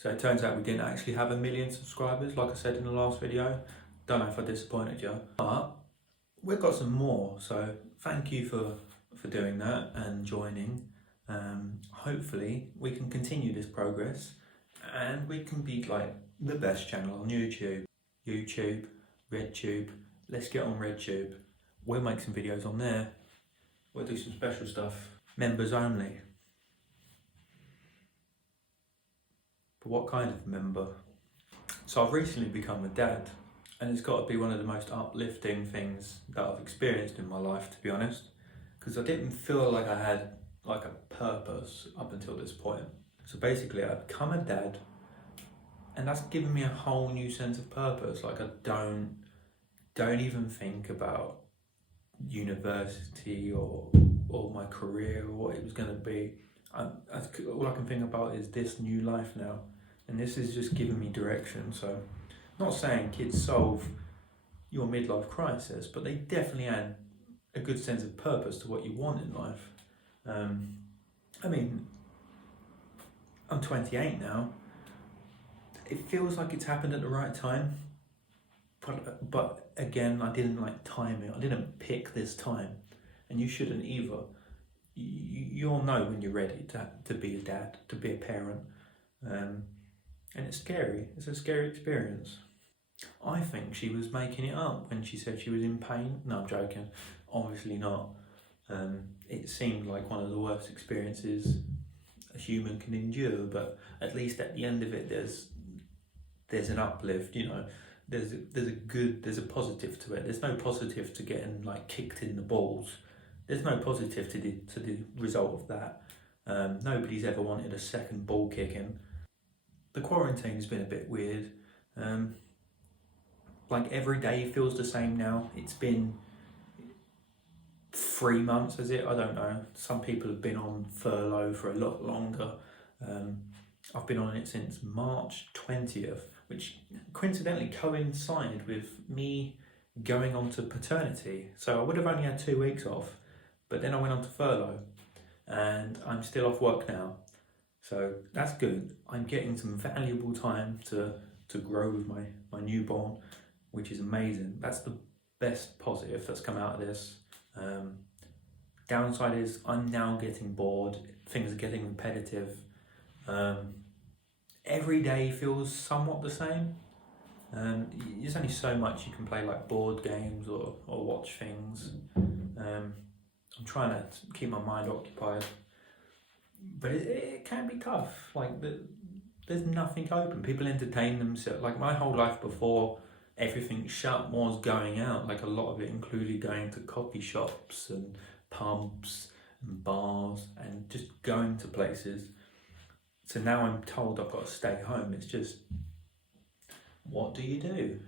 So it turns out we didn't actually have 1 million subscribers, like I said in the last video. Don't know if I disappointed you, but we've got some more. So thank you for doing that and joining. Hopefully we can continue this progress and we can be like the best channel on YouTube, RedTube. Let's get on RedTube. We'll make some videos on there. We'll do some special stuff. Members only. But what kind of member? So I've recently become a dad, and it's got to be one of the most uplifting things that I've experienced in my life, to be honest, because I didn't feel like I had like a purpose up until this point. So basically I've become a dad, and that's given me a whole new sense of purpose. Like I don't even think about university or my career or what it was going to be. All I can think about is this new life now, and this is just giving me direction. So not saying kids solve your midlife crisis, but they definitely add a good sense of purpose to what you want in life. I mean, I'm 28 now. It feels like it's happened at the right time, but again, I didn't like time it. I didn't pick this time, and you shouldn't either. You'll know when you're ready to be a dad, to be a parent, and it's scary. It's a scary experience. I think she was making it up when she said she was in pain. No, I'm joking. Obviously not. It seemed like one of the worst experiences a human can endure, but at least at the end of it, there's an uplift. You know, there's a positive to it. There's no positive to getting like kicked in the balls. There's no positive to the result of that. Nobody's ever wanted a second ball kicking. The quarantine's been a bit weird. Like every day feels the same now. It's been 3 months, is it? I don't know. Some people have been on furlough for a lot longer. I've been on it since March 20th, which coincidentally coincided with me going on to paternity. So I would have only had 2 weeks off, but then I went on to furlough and I'm still off work now. So that's good. I'm getting some valuable time to grow with my newborn, which is amazing. That's the best positive that's come out of this. Downside is I'm now getting bored. Things are getting repetitive. Every day feels somewhat the same. There's only so much you can play, like board games or watch things. I'm trying to keep my mind occupied, but it can be tough. Like there's nothing open. People entertain themselves. Like my whole life before everything shut was going out. Like a lot of it included going to coffee shops and pubs and bars and just going to places. So now I'm told I've got to stay home. It's just, what do you do?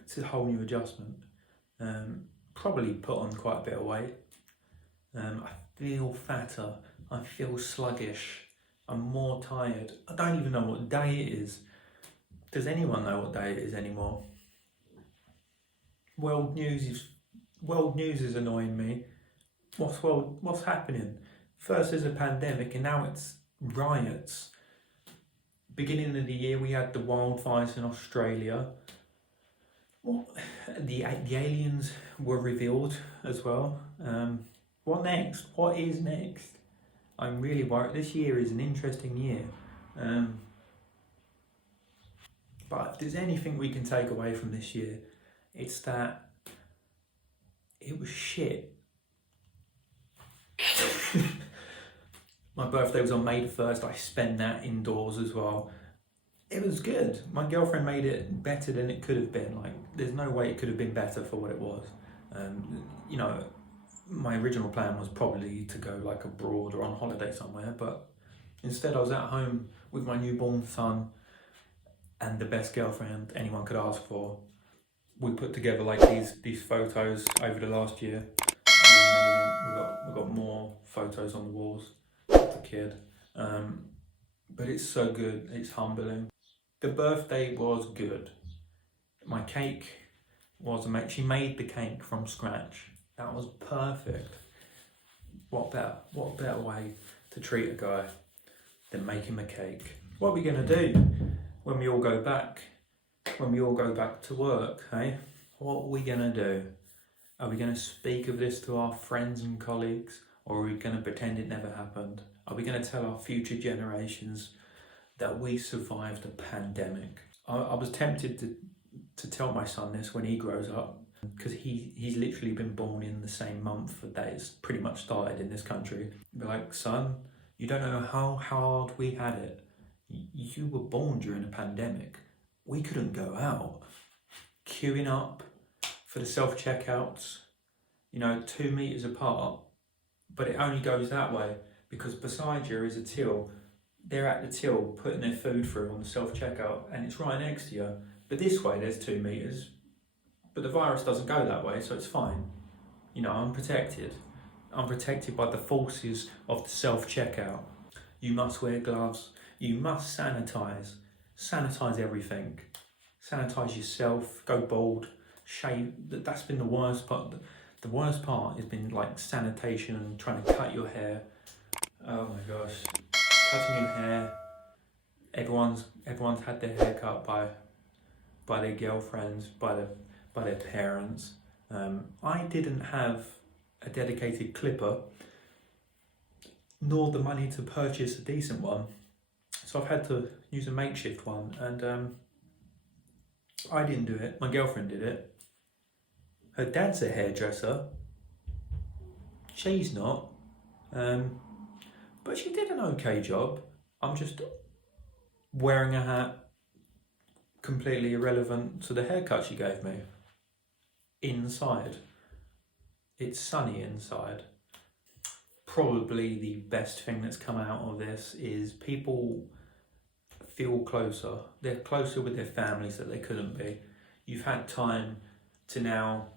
It's a whole new adjustment. Probably put on quite a bit of weight. I feel fatter. I feel sluggish. I'm more tired. I don't even know what day it is. Does anyone know what day it is anymore? World news is annoying me. What's happening? First there's a pandemic and now it's riots. Beginning of the year we had the wildfires in Australia. What? The aliens were revealed as well. What next? What is next? I'm really worried. This year is an interesting year. But if there's anything we can take away from this year, it's that it was shit. My birthday was on May the 1st. I spent that indoors as well. It was good. My girlfriend made it better than it could have been. Like, there's no way it could have been better for what it was. You know, my original plan was probably to go like abroad or on holiday somewhere, but instead I was at home with my newborn son and the best girlfriend anyone could ask for. We put together like these photos over the last year. We've got more photos on the walls of the kid. But it's so good, it's humbling. The birthday was good. My cake was amazing. She made the cake from scratch. That was perfect. What better way to treat a guy than make him a cake? What are we going to do when we all go back? When we all go back to work, hey? What are we going to do? Are we going to speak of this to our friends and colleagues, or are we going to pretend it never happened? Are we going to tell our future generations that we survived a pandemic? I was tempted to tell my son this when he grows up, because he's literally been born in the same month that it's pretty much started in this country. Be like, son, you don't know how hard we had it. You were born during a pandemic. We couldn't go out. Queuing up for the self-checkouts, 2 meters apart, but it only goes that way because beside you is a till. They're at the till putting their food through on the self-checkout and it's right next to you. But this way there's 2 meters, but the virus doesn't go that way, so it's fine. I'm protected. I'm protected by the forces of the self-checkout. You must wear gloves. You must sanitize. Sanitize everything. Sanitize yourself. Go bald. Shave. That's been the worst part. The worst part has been like sanitation and trying to cut your hair. Oh my gosh. Cutting your hair. Everyone's had their hair cut by their girlfriends, by their parents. I didn't have a dedicated clipper, nor the money to purchase a decent one. So I've had to use a makeshift one, and I didn't do it. My girlfriend did it. Her dad's a hairdresser. She's not. But she did an okay job. I'm just wearing a hat completely irrelevant to the haircut she gave me. Inside. It's sunny inside. Probably the best thing that's come out of this is people feel closer. They're closer with their families that they couldn't be. You've had time to now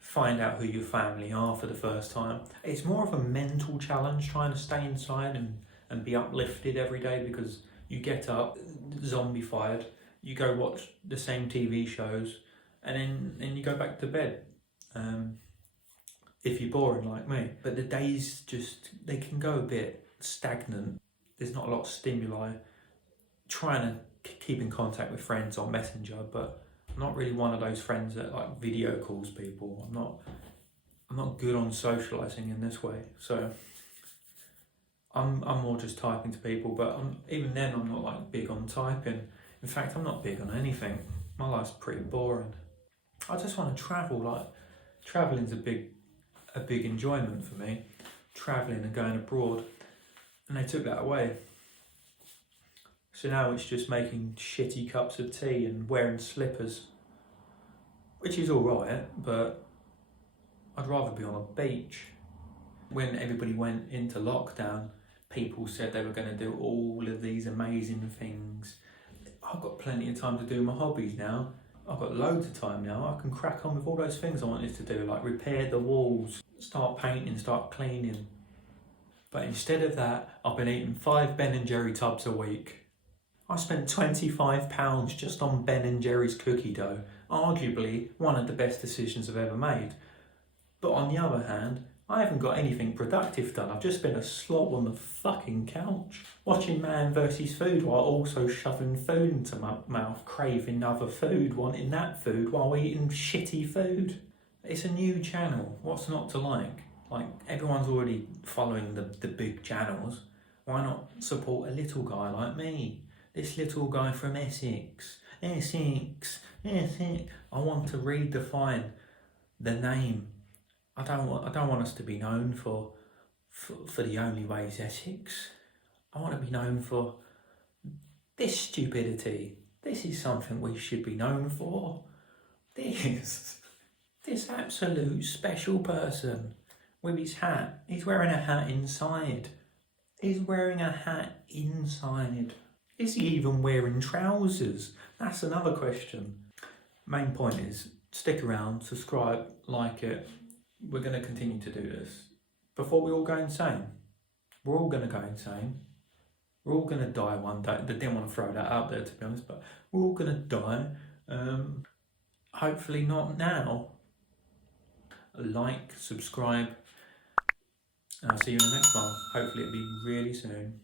find out who your family are for the first time. It's more of a mental challenge trying to stay inside and be uplifted every day, because you get up, zombified, you go watch the same TV shows, and then you go back to bed. If you're boring like me. But the days they can go a bit stagnant. There's not a lot of stimuli. Trying to keep in contact with friends on Messenger, but I'm not really one of those friends that like video calls people. I'm not good on socialising in this way. So I'm more just typing to people, but even then I'm not like big on typing. In fact, I'm not big on anything. My life's pretty boring. I just want to travel. Like, travelling's a big enjoyment for me, travelling and going abroad, and they took that away. So now it's just making shitty cups of tea and wearing slippers, which is alright, but I'd rather be on a beach. When everybody went into lockdown, people said they were going to do all of these amazing things. I've got plenty of time to do my hobbies now. I've got loads of time now. I can crack on with all those things I wanted to do, like repair the walls, start painting, start cleaning. But instead of that, I've been eating 5 Ben & Jerry tubs a week. I spent £25 just on Ben & Jerry's cookie dough, arguably one of the best decisions I've ever made. But on the other hand, I haven't got anything productive done. I've just been a slob on the fucking couch, watching Man vs Food while also shoving food into my mouth, craving other food, wanting that food while eating shitty food. It's a new channel. What's not to like? Like, everyone's already following the big channels. Why not support a little guy like me? This little guy from Essex. Essex. I want to redefine the name. I don't want us to be known for the only way is Essex. I want to be known for this stupidity. This is something we should be known for. This absolute special person with his hat. He's wearing a hat inside. He's wearing a hat inside. Is he even wearing trousers? That's another question. Main point is, stick around, subscribe, like it. We're going to continue to do this before we all go insane. We're all going to go insane. We're all going to die one day. I didn't want to throw that out there, to be honest, but we're all going to die. Hopefully not now. Like, subscribe, and I'll see you in the next one. Hopefully it'll be really soon.